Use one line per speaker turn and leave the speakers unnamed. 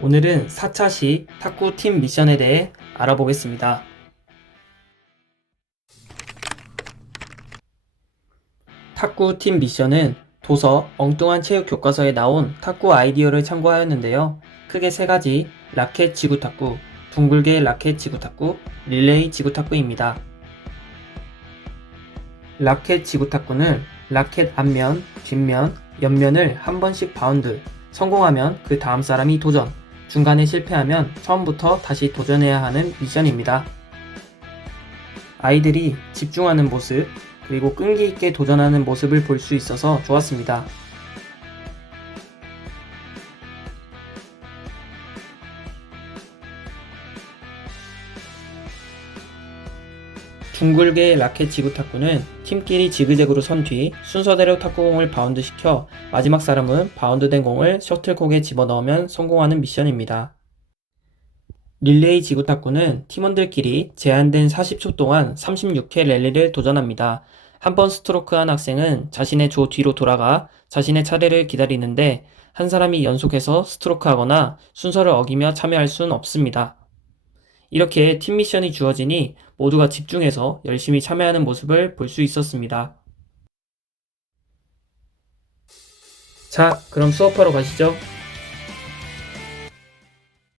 오늘은 4차 시 탁구 팀 미션에 대해 알아보겠습니다. 탁구 팀 미션은 도서 엉뚱한 체육 교과서에 나온 탁구 아이디어를 참고하였는데요. 크게 세 가지 라켓 지구 탁구, 둥글게 라켓 지구 탁구, 릴레이 지구 탁구입니다. 라켓 지구 탁구는 라켓 앞면, 뒷면, 옆면을 한 번씩 바운드, 성공하면 그 다음 사람이 도전, 중간에 실패하면 처음부터 다시 도전해야 하는 미션입니다. 아이들이 집중하는 모습, 그리고 끈기 있게 도전하는 모습을 볼 수 있어서 좋았습니다. 둥글게 라켓 지구 탁구는 팀끼리 지그재그로 선 뒤 순서대로 탁구공을 바운드 시켜 마지막 사람은 바운드된 공을 셔틀콕에 집어넣으면 성공하는 미션입니다. 릴레이 지구 탁구는 팀원들끼리 제한된 40초 동안 36회 랠리를 도전합니다. 한 번 스트로크한 학생은 자신의 조 뒤로 돌아가 자신의 차례를 기다리는데 한 사람이 연속해서 스트로크하거나 순서를 어기며 참여할 수는 없습니다. 이렇게 팀 미션이 주어지니 모두가 집중해서 열심히 참여하는 모습을 볼 수 있었습니다. 자, 그럼 수업하러 가시죠.